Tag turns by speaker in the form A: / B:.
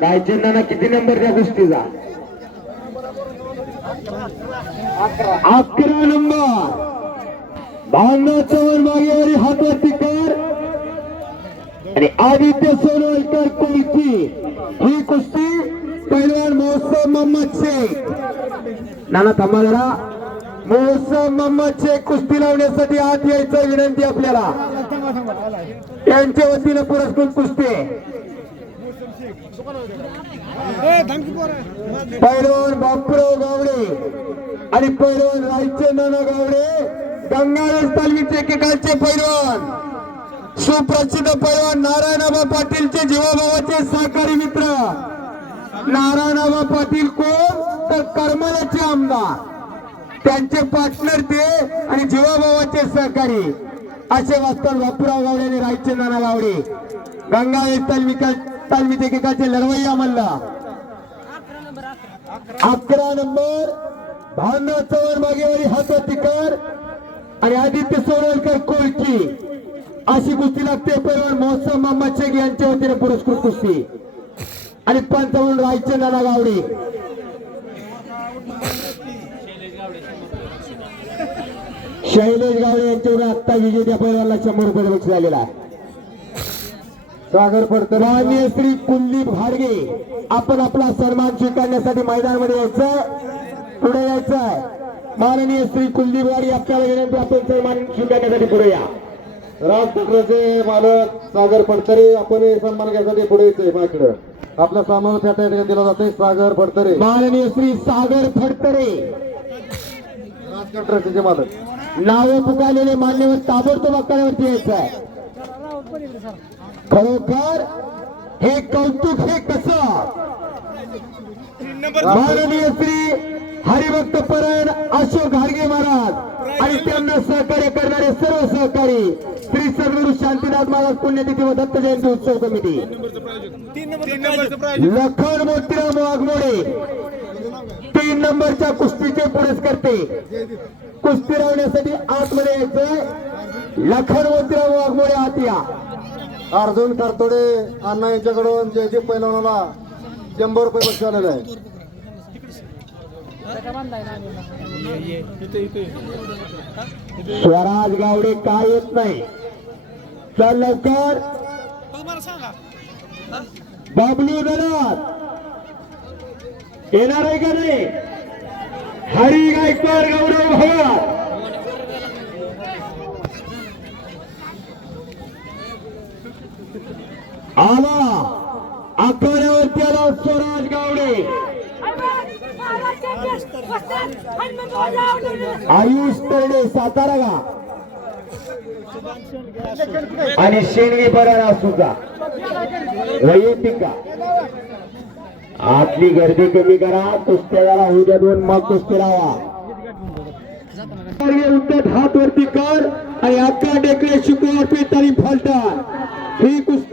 A: रायचंद नाना किती नंबरच्या कुस्तीचा अकरा नंबर भावना चव्हाण मागेवारी हातवरती कर. आणि आदित्य सोनवलकर कोलकी ही कुस्ती पैलवान महोत्सव मोहम्मद शेख. नाना थांबा जरा. महोत्सव मोहम्मद शेख कुस्ती लावण्यासाठी आत यायचं विनंती आपल्याला. त्यांच्या वतीनं पुरस्कृत कुस्ती. पैलवान बापराव गावडे आणि पैलवान रायचंद नाना गावडे गंगावेश तालमीचे एकेकाळचे पैलवान सुप्रसिद्ध पैलवान नारायणाबा पाटीलचे जीवाभावाचे सहकारी मित्र. नारायणाबा पाटील कोण? तर करमाल्याचे आमदार. त्यांचे पार्टनर ते आणि जीवाभावाचे सहकारी. असे वाचतात बापूराव गावडे आणि रायचंद नाना गावडे. गंगावेश पालवी ते एकाचे लढवय्या मल्ला. अकरा नंबर भावना चव्हाण मागेवारी हातोटीकर आणि आदित्य सोनलकर कोळकी. अशी कुस्ती लागते पैलवान महोत्सव मोहम्मद शेख यांच्या वतीने पुरस्कृत कुस्ती. आणि पंच म्हणून रायचे नाना गावडे. शैलेश गावडे यांच्यावर आत्ता विजेत्या पैलवानला शंभर रुपये बक्षीस झालेला आहे. सागर पडतर मान्य श्री कुलदीप घाडगे आपण आपला सन्मान स्वीकारण्यासाठी मैदानामध्ये यायचं पुढे यायचं आहे. माननीय श्री कुलदीप गाडी आपल्याला विनंती आपण सन्मान स्वीकारण्यासाठी पुढे या.
B: राज ठाकरेचे मालक सागर फडतरे आपण सन्मान घ्यायसाठी पुढे येते माझ्याकडे आपला सामान त्या ठिकाणी दिला जाते सागर फडतरे
A: माननीय श्री सागर फडतरे
B: राज ट्रस्टचे मालक.
A: नावे पुकारलेले मान्यवर ताबडतोब आकारावरती यायचं आहे. खरोखर हे कौतुक हे कसं? माननीय श्री हरिभक्त परायण अशोक घाडगे महाराज आणि त्यांना सहकार्य करणारे सर्व सहकारी श्री सद्गुरु शांतीनाथ महाराज पुण्यतिथी व दत्त जयंती उत्सव कमिटी लखन मोतीराम वाघमोडे तीन नंबरच्या कुस्तीचे पुरस्कर्ते. कुस्ती लावण्यासाठी आतमध्ये यायचं लखन मोतीराम वाघमोडे आतिया.
B: अर्जुन करतोडे अण्णा यांच्याकडून जयदीप पैलवानाला शंभर रुपये बक्षीस आलेले आहे.
A: स्वराज गावडे काय येत नाही. चल लवकर. बबलू दलात येणार आहे का नाही? हरी गायकवाड गौरव भगवान आला आखाड्यावरती आला स्वराज गावडे. आयुष तरडे सातारा गा आणि शेणगे बरारा सुद्धा. वैयक्तिक का आपली गर्दी कमी करा कुस्त्याला होऊ द्या दोन मग कुस्ती लावा. उद्धट हात वरती कर आणि अक्का डेकडे शुक्रवार पेठ आणि फलटण. ही कुस्ती